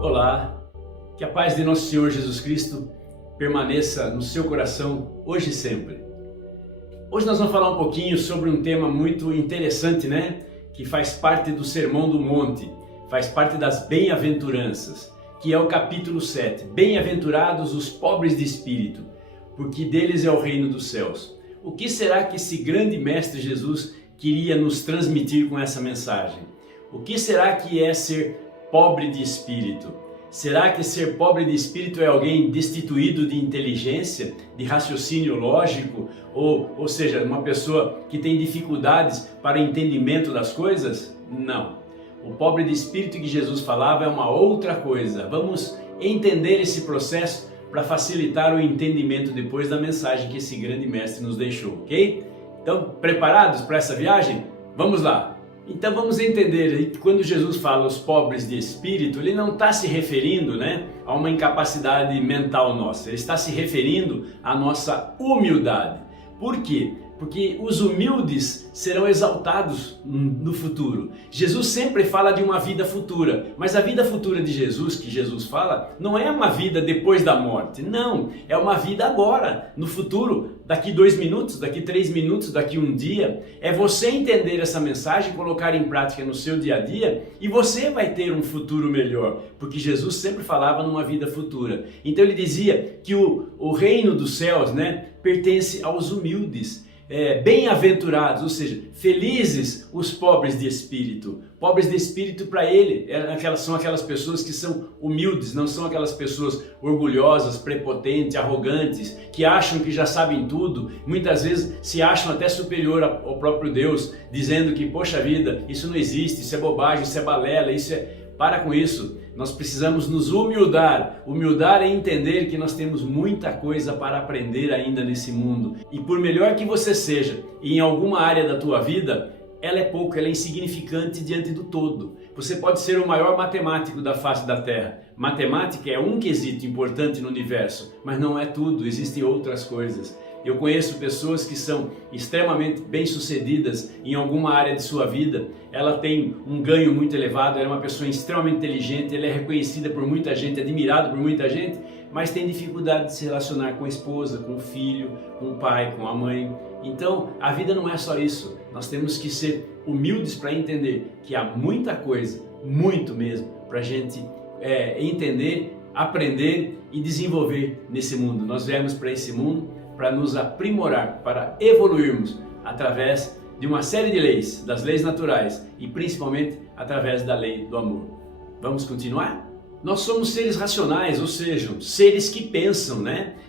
Olá, que a paz de nosso Senhor Jesus Cristo permaneça no seu coração hoje e sempre. Hoje nós vamos falar um pouquinho sobre um tema muito interessante, né? Que faz parte do Sermão do Monte, faz parte das bem-aventuranças, que é o capítulo 7. Bem-aventurados os pobres de espírito, porque deles é o reino dos céus. O que será que esse grande mestre Jesus queria nos transmitir com essa mensagem? O que será que é ser pobre de espírito? Será que ser pobre de espírito é alguém destituído de inteligência, de raciocínio lógico, ou seja, uma pessoa que tem dificuldades para o entendimento das coisas? Não. O pobre de espírito que Jesus falava é uma outra coisa. Vamos entender esse processo para facilitar o entendimento depois da mensagem que esse grande mestre nos deixou, ok? Então, preparados para essa viagem? Vamos lá! Então vamos entender que quando Jesus fala os pobres de espírito, ele não está se referindo, a uma incapacidade mental nossa, ele está se referindo à nossa humildade. Por quê? Porque os humildes serão exaltados no futuro. Jesus sempre fala de uma vida futura, mas a vida futura de Jesus, que Jesus fala, não é uma vida depois da morte, não, é uma vida agora, no futuro, daqui 2 minutos, daqui 3 minutos, daqui 1 dia. É você entender essa mensagem, colocar em prática no seu dia a dia e você vai ter um futuro melhor, porque Jesus sempre falava numa vida futura. Então ele dizia que o reino dos céus, pertence aos humildes. Bem-aventurados, ou seja, felizes os pobres de espírito. Pobres de espírito para ele são aquelas pessoas que são humildes, não são aquelas pessoas orgulhosas, prepotentes, arrogantes, que acham que já sabem tudo, muitas vezes se acham até superior ao próprio Deus, dizendo que, poxa vida, isso não existe, isso é bobagem, isso é balela, Para com isso, nós precisamos nos humildar. Humildar é entender que nós temos muita coisa para aprender ainda nesse mundo. E por melhor que você seja em alguma área da tua vida, ela é pouco, ela é insignificante diante do todo. Você pode ser o maior matemático da face da Terra. Matemática é um quesito importante no universo, mas não é tudo, existem outras coisas. Eu conheço pessoas que são extremamente bem-sucedidas em alguma área de sua vida. Ela tem um ganho muito elevado, ela é uma pessoa extremamente inteligente, ela é reconhecida por muita gente, admirada por muita gente, mas tem dificuldade de se relacionar com a esposa, com o filho, com o pai, com a mãe. Então, a vida não é só isso. Nós temos que ser humildes para entender que há muita coisa, muito mesmo, para a gente entender, aprender e desenvolver nesse mundo. Nós viemos para esse mundo para nos aprimorar, para evoluirmos através de uma série de leis, das leis naturais e principalmente através da lei do amor. Vamos continuar? Nós somos seres racionais, ou seja, seres que pensam,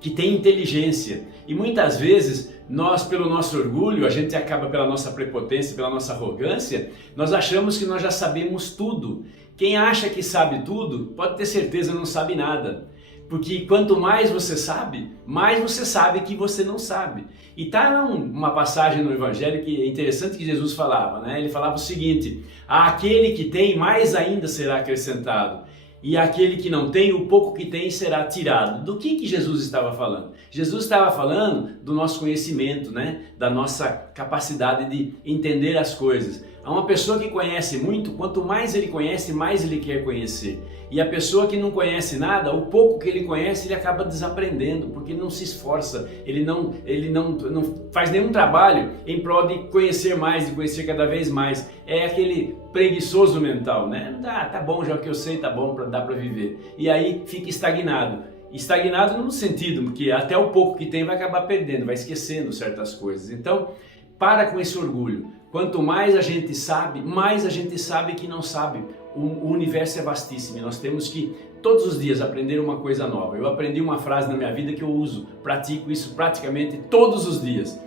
que têm inteligência. E muitas vezes nós, pelo nosso orgulho, a gente acaba pela nossa prepotência, pela nossa arrogância, nós achamos que nós já sabemos tudo. Quem acha que sabe tudo, pode ter certeza não sabe nada. Porque quanto mais você sabe que você não sabe. E está uma passagem no Evangelho que é interessante que Jesus falava, Ele falava o seguinte: aquele que tem, mais ainda será acrescentado. E aquele que não tem, o pouco que tem será tirado. Do que Jesus estava falando? Jesus estava falando do nosso conhecimento, da nossa capacidade de entender as coisas. Há uma pessoa que conhece muito, quanto mais ele conhece, mais ele quer conhecer. E a pessoa que não conhece nada, o pouco que ele conhece, ele acaba desaprendendo, porque ele não se esforça, ele não faz nenhum trabalho em prol de conhecer mais, de conhecer cada vez mais. É aquele preguiçoso mental, tá bom, já o que eu sei, tá bom, dá para viver. E aí fica estagnado. Estagnado no sentido, porque até o pouco que tem vai acabar perdendo, vai esquecendo certas coisas. Então, para com esse orgulho. Quanto mais a gente sabe que não sabe. O universo é vastíssimo e nós temos que todos os dias aprender uma coisa nova. Eu aprendi uma frase na minha vida que eu uso, pratico isso praticamente todos os dias.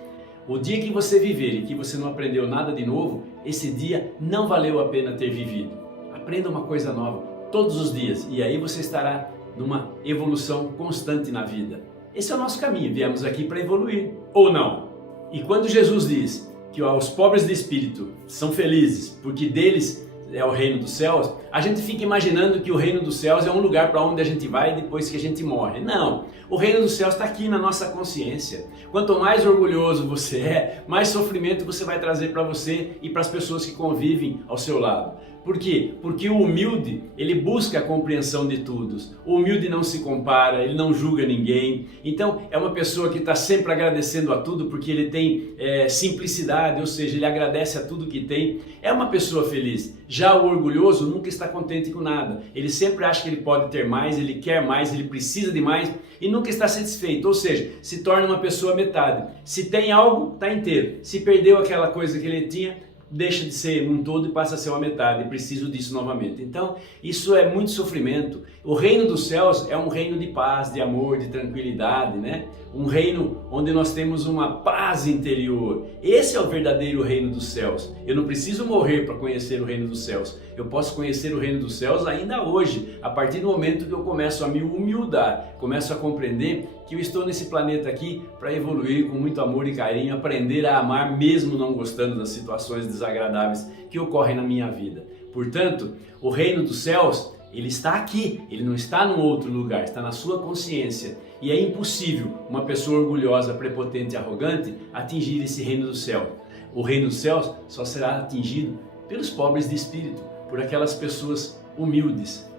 O dia que você viver e que você não aprendeu nada de novo, esse dia não valeu a pena ter vivido. Aprenda uma coisa nova todos os dias e aí você estará numa evolução constante na vida. Esse é o nosso caminho, viemos aqui para evoluir, ou não? E quando Jesus diz que os pobres de espírito são felizes, porque deles é o reino dos céus, a gente fica imaginando que o reino dos céus é um lugar para onde a gente vai depois que a gente morre. Não, o reino dos céus está aqui na nossa consciência. Quanto mais orgulhoso você é, mais sofrimento você vai trazer para você e para as pessoas que convivem ao seu lado. Por quê? Porque o humilde, ele busca a compreensão de todos. O humilde não se compara, ele não julga ninguém. Então, é uma pessoa que está sempre agradecendo a tudo porque ele tem simplicidade, ou seja, ele agradece a tudo que tem. É uma pessoa feliz. Já o orgulhoso nunca está contente com nada. Ele sempre acha que ele pode ter mais, ele quer mais, ele precisa de mais e nunca está satisfeito. Ou seja, se torna uma pessoa metade. Se tem algo, está inteiro. Se perdeu aquela coisa que ele tinha, deixa de ser um todo e passa a ser uma metade, preciso disso novamente. Então, isso é muito sofrimento. O reino dos céus é um reino de paz, de amor, de tranquilidade, né? Um reino onde nós temos uma paz interior. Esse é o verdadeiro reino dos céus. Eu não preciso morrer para conhecer o reino dos céus. Eu posso conhecer o reino dos céus ainda hoje, a partir do momento que eu começo a me humildar, começo a compreender que eu estou nesse planeta aqui para evoluir com muito amor e carinho, aprender a amar mesmo não gostando das situações desagradáveis que ocorrem na minha vida. Portanto, o reino dos céus, ele está aqui, ele não está num outro lugar, está na sua consciência. E é impossível uma pessoa orgulhosa, prepotente e arrogante atingir esse reino do céu. O reino dos céus só será atingido pelos pobres de espírito, por aquelas pessoas humildes.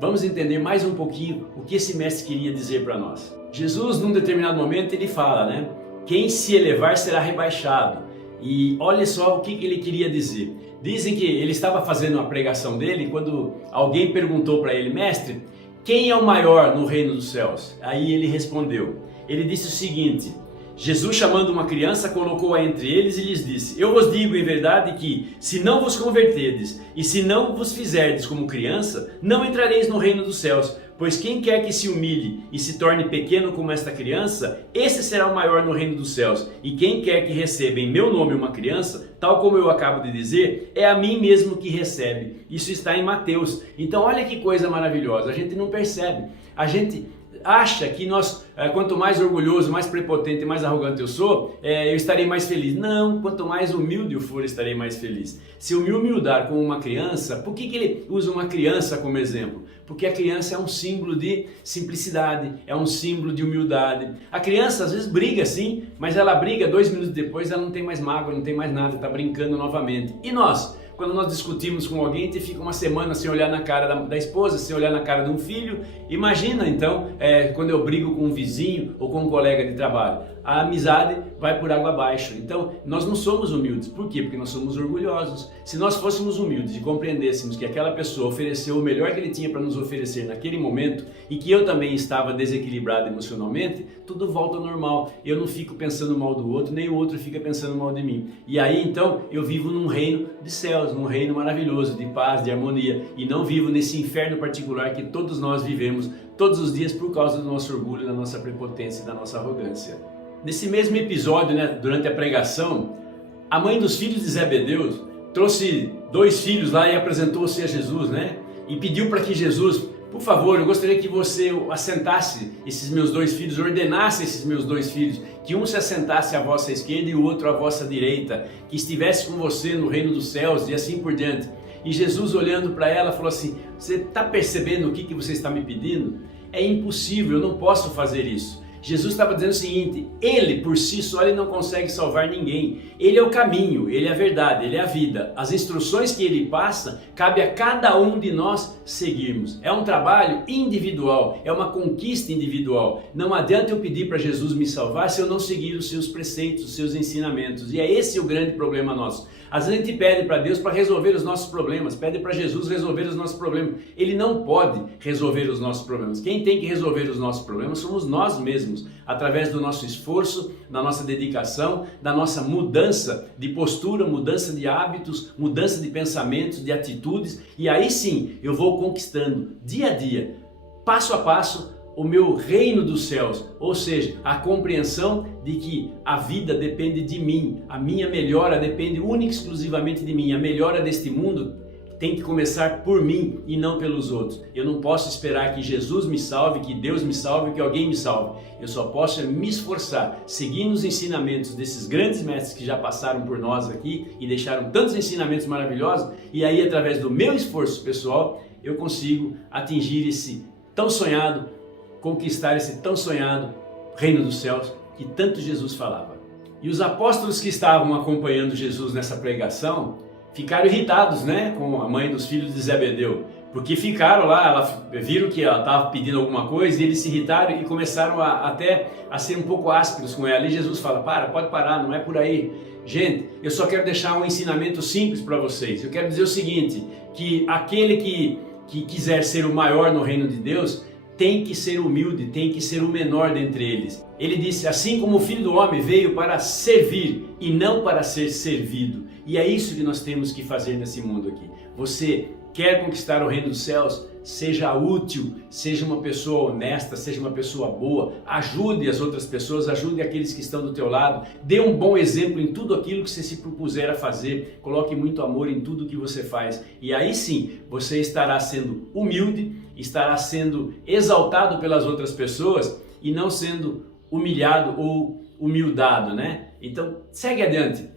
Vamos entender mais um pouquinho o que esse mestre queria dizer para nós. Jesus, num determinado momento, ele fala, né? Quem se elevar será rebaixado. E olha só o que ele queria dizer. Dizem que ele estava fazendo uma pregação dele quando alguém perguntou para ele, mestre, quem é o maior no reino dos céus? Aí ele respondeu. Ele disse o seguinte, Jesus, chamando uma criança, colocou-a entre eles e lhes disse, eu vos digo em verdade que, se não vos converterdes e se não vos fizerdes como criança, não entrareis no reino dos céus. Pois quem quer que se humilhe e se torne pequeno como esta criança, esse será o maior no reino dos céus. E quem quer que receba em meu nome uma criança, tal como eu acabo de dizer, é a mim mesmo que recebe. Isso está em Mateus. Então olha que coisa maravilhosa, a gente não percebe. A gente acha que nós, quanto mais orgulhoso, mais prepotente, mais arrogante eu sou, eu estarei mais feliz. Não, quanto mais humilde eu for, estarei mais feliz. Se eu me humildar como uma criança, por que ele usa uma criança como exemplo? Porque a criança é um símbolo de simplicidade, é um símbolo de humildade. A criança às vezes briga sim, mas ela briga 2 minutos depois, ela não tem mais mágoa, não tem mais nada, está brincando novamente. E nós? Quando nós discutimos com alguém, a gente fica uma semana sem olhar na cara da esposa, sem olhar na cara de um filho. Imagina então, quando eu brigo com um vizinho ou com um colega de trabalho. A amizade vai por água abaixo. Então, nós não somos humildes. Por quê? Porque nós somos orgulhosos. Se nós fôssemos humildes e compreendêssemos que aquela pessoa ofereceu o melhor que ele tinha para nos oferecer naquele momento e que eu também estava desequilibrado emocionalmente, tudo volta ao normal. Eu não fico pensando mal do outro, nem o outro fica pensando mal de mim. E aí, então, eu vivo num reino de céus, num reino maravilhoso, de paz, de harmonia. E não vivo nesse inferno particular que todos nós vivemos todos os dias por causa do nosso orgulho, da nossa prepotência e da nossa arrogância. Nesse mesmo episódio, né, durante a pregação, a mãe dos filhos de Zebedeu trouxe 2 filhos lá e apresentou-se a Jesus, né? E pediu para que Jesus, por favor, eu gostaria que você assentasse esses meus 2 filhos, ordenasse esses meus 2 filhos, que um se assentasse à vossa esquerda e o outro à vossa direita, que estivesse com você no reino dos céus e assim por diante. E Jesus, olhando para ela, falou assim, você está percebendo o que você está me pedindo? É impossível, eu não posso fazer isso. Jesus estava dizendo o seguinte, ele por si só ele não consegue salvar ninguém. Ele é o caminho, ele é a verdade, ele é a vida. As instruções que ele passa, cabe a cada um de nós seguirmos. É um trabalho individual, é uma conquista individual. Não adianta eu pedir para Jesus me salvar se eu não seguir os seus preceitos, os seus ensinamentos. E é esse o grande problema nosso. Às vezes a gente pede para Deus para resolver os nossos problemas, pede para Jesus resolver os nossos problemas. Ele não pode resolver os nossos problemas. Quem tem que resolver os nossos problemas somos nós mesmos, através do nosso esforço, da nossa dedicação, da nossa mudança de postura, mudança de hábitos, mudança de pensamentos, de atitudes. E aí sim eu vou conquistando dia a dia, passo a passo, o meu reino dos céus, ou seja, a compreensão de que a vida depende de mim, a minha melhora depende única e exclusivamente de mim, a melhora deste mundo tem que começar por mim e não pelos outros. Eu não posso esperar que Jesus me salve, que Deus me salve, que alguém me salve. Eu só posso me esforçar, seguindo os ensinamentos desses grandes mestres que já passaram por nós aqui e deixaram tantos ensinamentos maravilhosos, e aí através do meu esforço pessoal, eu consigo atingir esse tão sonhado, conquistar esse tão sonhado reino dos céus que tanto Jesus falava. E os apóstolos que estavam acompanhando Jesus nessa pregação ficaram irritados, né, com a mãe dos filhos de Zebedeu, porque ficaram lá, viram que ela estava pedindo alguma coisa e eles se irritaram e começaram até a ser um pouco ásperos com ela. E Jesus fala: pode parar, não é por aí. Gente, eu só quero deixar um ensinamento simples para vocês. Eu quero dizer o seguinte, que aquele que quiser ser o maior no reino de Deus tem que ser humilde, tem que ser o menor dentre eles. Ele disse: assim como o Filho do Homem veio para servir e não para ser servido. E é isso que nós temos que fazer nesse mundo aqui. Você quer conquistar o reino dos céus? Seja útil, seja uma pessoa honesta, seja uma pessoa boa, ajude as outras pessoas, ajude aqueles que estão do teu lado, dê um bom exemplo em tudo aquilo que você se propuser a fazer, coloque muito amor em tudo que você faz, e aí sim você estará sendo humilde, estará sendo exaltado pelas outras pessoas e não sendo humilhado ou humildado, né? Então segue adiante,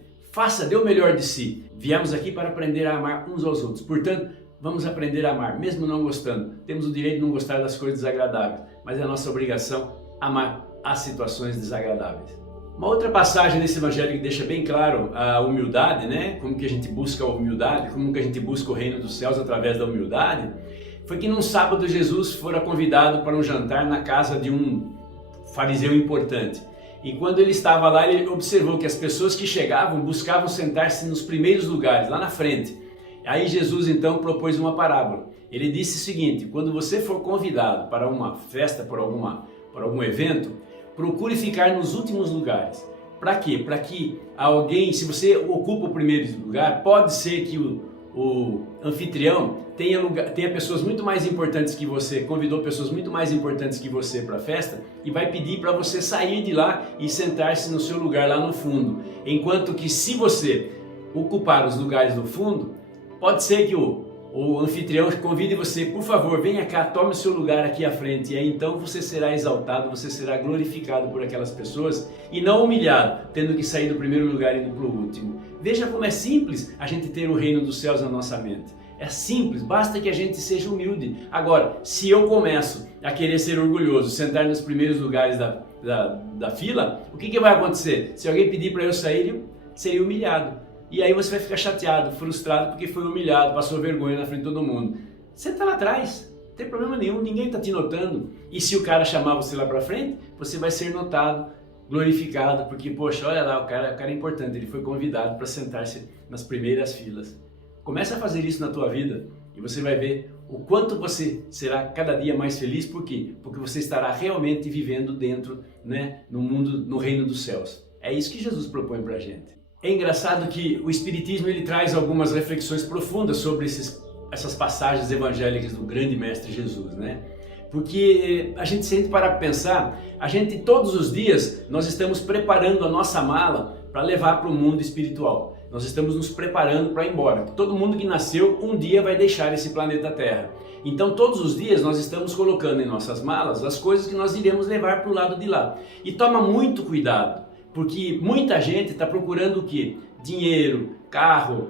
dê o melhor de si. Viemos aqui para aprender a amar uns aos outros, portanto, vamos aprender a amar, mesmo não gostando. Temos o direito de não gostar das coisas desagradáveis, mas é a nossa obrigação amar as situações desagradáveis. Uma outra passagem nesse evangelho que deixa bem claro a humildade, né? Como que a gente busca a humildade, como que a gente busca o reino dos céus através da humildade, foi que num sábado Jesus fora convidado para um jantar na casa de um fariseu importante. E quando ele estava lá, ele observou que as pessoas que chegavam buscavam sentar-se nos primeiros lugares, lá na frente. Aí Jesus então propôs uma parábola. Ele disse o seguinte: quando você for convidado para uma festa, para algum evento, procure ficar nos últimos lugares. Para quê? Para que alguém, se você ocupa o primeiro lugar, pode ser que o anfitrião tenha pessoas muito mais importantes que você, convidou pessoas muito mais importantes que você para a festa e vai pedir para você sair de lá e sentar-se no seu lugar lá no fundo. Enquanto que se você ocupar os lugares do fundo, pode ser que o anfitrião convide você: por favor, venha cá, tome o seu lugar aqui à frente. E aí então você será exaltado, você será glorificado por aquelas pessoas e não humilhado, tendo que sair do primeiro lugar e indo para o último. Veja como é simples a gente ter o reino dos céus na nossa mente. É simples, basta que a gente seja humilde. Agora, se eu começo a querer ser orgulhoso, sentar nos primeiros lugares da fila, o que vai acontecer? Se alguém pedir para eu sair, eu seria humilhado. E aí você vai ficar chateado, frustrado porque foi humilhado, passou vergonha na frente de todo mundo. Senta lá atrás, não tem problema nenhum, ninguém está te notando. E se o cara chamar você lá para frente, você vai ser notado, glorificado, porque, poxa, olha lá, o cara é importante, ele foi convidado para sentar-se nas primeiras filas. Comece a fazer isso na tua vida e você vai ver o quanto você será cada dia mais feliz. Por quê? Porque você estará realmente vivendo dentro, né, no mundo, no reino dos céus. É isso que Jesus propõe para a gente. É engraçado que o Espiritismo ele traz algumas reflexões profundas sobre essas passagens evangélicas do grande Mestre Jesus, né? Porque a gente sente para pensar, a gente todos os dias nós estamos preparando a nossa mala para levar para o mundo espiritual. Nós estamos nos preparando para ir embora. Todo mundo que nasceu um dia vai deixar esse planeta Terra. Então todos os dias nós estamos colocando em nossas malas as coisas que nós iremos levar para o lado de lá. E toma muito cuidado, porque muita gente está procurando o quê? Dinheiro, carro,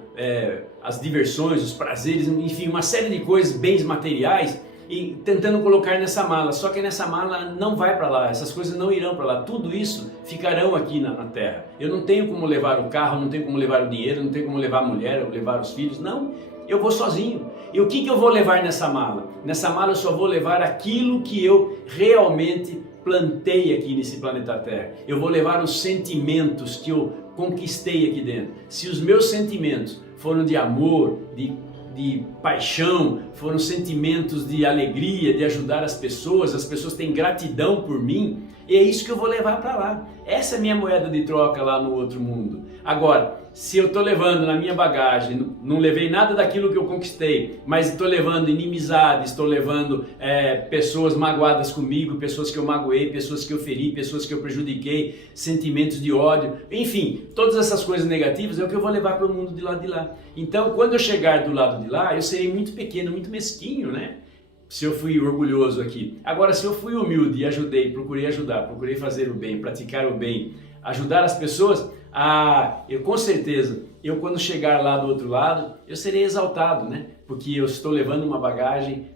as diversões, os prazeres, enfim, uma série de coisas, bens materiais, e tentando colocar nessa mala. Só que nessa mala não vai para lá, essas coisas não irão para lá, tudo isso ficarão aqui na Terra. Eu não tenho como levar o carro, não tenho como levar o dinheiro, não tenho como levar a mulher, levar os filhos, não. Eu vou sozinho. E o que eu vou levar nessa mala? Nessa mala eu só vou levar aquilo que eu realmente plantei aqui nesse planeta Terra. Eu vou levar os sentimentos que eu conquistei aqui dentro. Se os meus sentimentos foram de amor, de paixão, foram sentimentos de alegria, de ajudar as pessoas têm gratidão por mim, E é isso que eu vou levar para lá. Essa é a minha moeda de troca lá no outro mundo. Agora, se eu estou levando na minha bagagem, não levei nada daquilo que eu conquistei, mas estou levando inimizade, estou levando pessoas magoadas comigo, pessoas que eu magoei, pessoas que eu feri, pessoas que eu prejudiquei, sentimentos de ódio, enfim, todas essas coisas negativas é o que eu vou levar para o mundo de lá de lá. Então, quando eu chegar do lado de lá, eu serei muito pequeno, muito mesquinho, né? Se eu fui orgulhoso aqui. Agora, se eu fui humilde e ajudei, procurei ajudar, procurei fazer o bem, praticar o bem, ajudar as pessoas, eu com certeza, eu quando chegar lá do outro lado, eu serei exaltado, né? Porque eu estou levando uma bagagem,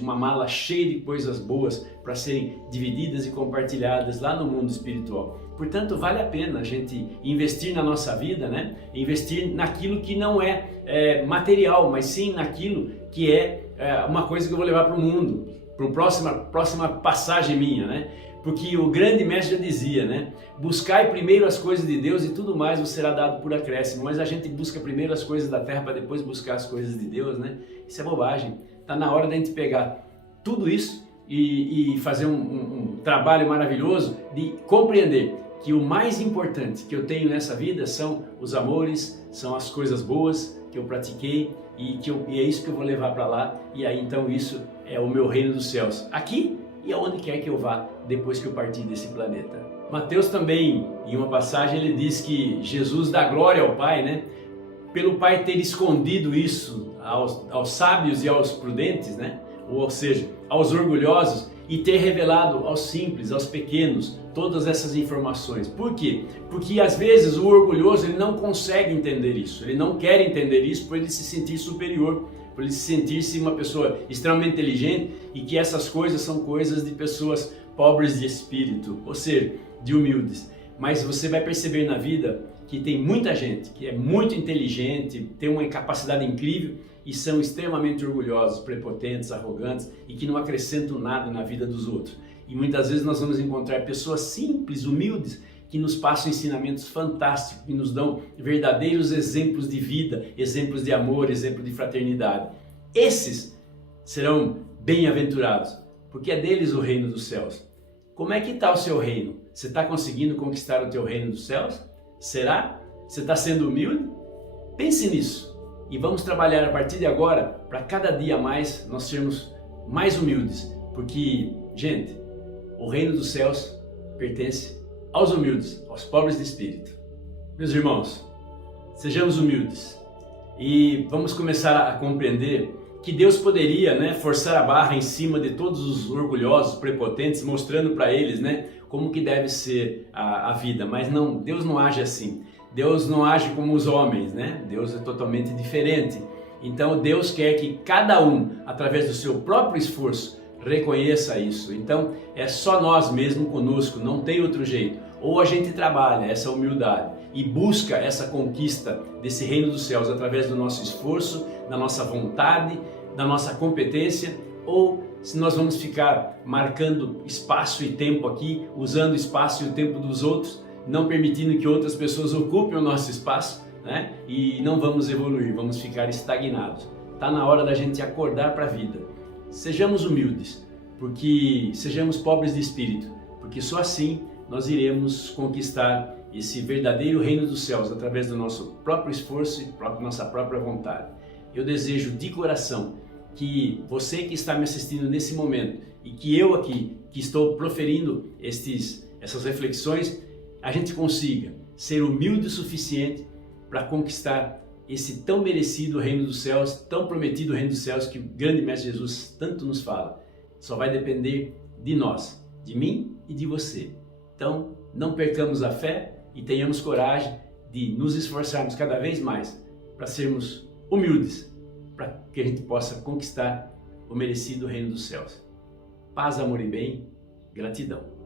uma mala cheia de coisas boas para serem divididas e compartilhadas lá no mundo espiritual. Portanto, vale a pena a gente investir na nossa vida, né? Investir naquilo que não é material, mas sim naquilo que é uma coisa que eu vou levar para o mundo, para a próxima passagem minha, né? Porque o grande mestre já dizia, né? Buscai primeiro as coisas de Deus e tudo mais vos será dado por acréscimo. Mas a gente busca primeiro as coisas da terra para depois buscar as coisas de Deus, né? Isso é bobagem. Está na hora da gente pegar tudo isso e fazer um trabalho maravilhoso de compreender que o mais importante que eu tenho nessa vida são os amores, são as coisas boas que eu pratiquei e é isso que eu vou levar para lá. E aí então isso é o meu reino dos céus, aqui e aonde quer que eu vá depois que eu partir desse planeta. Mateus também, em uma passagem, ele diz que Jesus dá glória ao Pai, né? Pelo Pai ter escondido isso aos sábios e aos prudentes, né? Ou seja, aos orgulhosos, e ter revelado aos simples, aos pequenos, todas essas informações. Por quê? Porque às vezes o orgulhoso ele não consegue entender isso, ele não quer entender isso por ele se sentir superior, por ele sentir-se uma pessoa extremamente inteligente e que essas coisas são coisas de pessoas pobres de espírito, ou seja, de humildes. Mas você vai perceber na vida que tem muita gente que é muito inteligente, tem uma capacidade incrível e são extremamente orgulhosos, prepotentes, arrogantes e que não acrescentam nada na vida dos outros. E muitas vezes nós vamos encontrar pessoas simples, humildes, que nos passam ensinamentos fantásticos, que nos dão verdadeiros exemplos de vida, exemplos de amor, exemplos de fraternidade. Esses serão bem-aventurados, porque é deles o reino dos céus. Como é que está o seu reino? Você está conseguindo conquistar o teu reino dos céus? Será? Você está sendo humilde? Pense nisso e vamos trabalhar a partir de agora para cada dia mais nós sermos mais humildes, porque, gente, o reino dos céus pertence aos humildes, aos pobres de espírito. Meus irmãos, sejamos humildes e vamos começar a compreender que Deus poderia, né, forçar a barra em cima de todos os orgulhosos, prepotentes, mostrando para eles, né, como que deve ser a vida, mas não, Deus não age assim. Deus não age como os homens, né? Deus é totalmente diferente. Então Deus quer que cada um, através do seu próprio esforço, reconheça isso. Então é só nós mesmos conosco, não tem outro jeito. Ou a gente trabalha essa humildade e busca essa conquista desse reino dos céus através do nosso esforço, da nossa vontade, da nossa competência, ou se nós vamos ficar marcando espaço e tempo aqui, usando o espaço e o tempo dos outros, não permitindo que outras pessoas ocupem o nosso espaço, né? E não vamos evoluir, vamos ficar estagnados. Está na hora da gente acordar para a vida. Sejamos humildes, porque sejamos pobres de espírito, porque só assim nós iremos conquistar esse verdadeiro reino dos céus através do nosso próprio esforço e nossa própria vontade. Eu desejo de coração que você que está me assistindo nesse momento e que eu aqui que estou proferindo essas reflexões, a gente consiga ser humilde o suficiente para conquistar esse tão merecido reino dos céus, tão prometido reino dos céus que o grande Mestre Jesus tanto nos fala. Só vai depender de nós, de mim e de você. Então, não percamos a fé e tenhamos coragem de nos esforçarmos cada vez mais para sermos humildes, para que a gente possa conquistar o merecido reino dos céus. Paz, amor e bem, gratidão.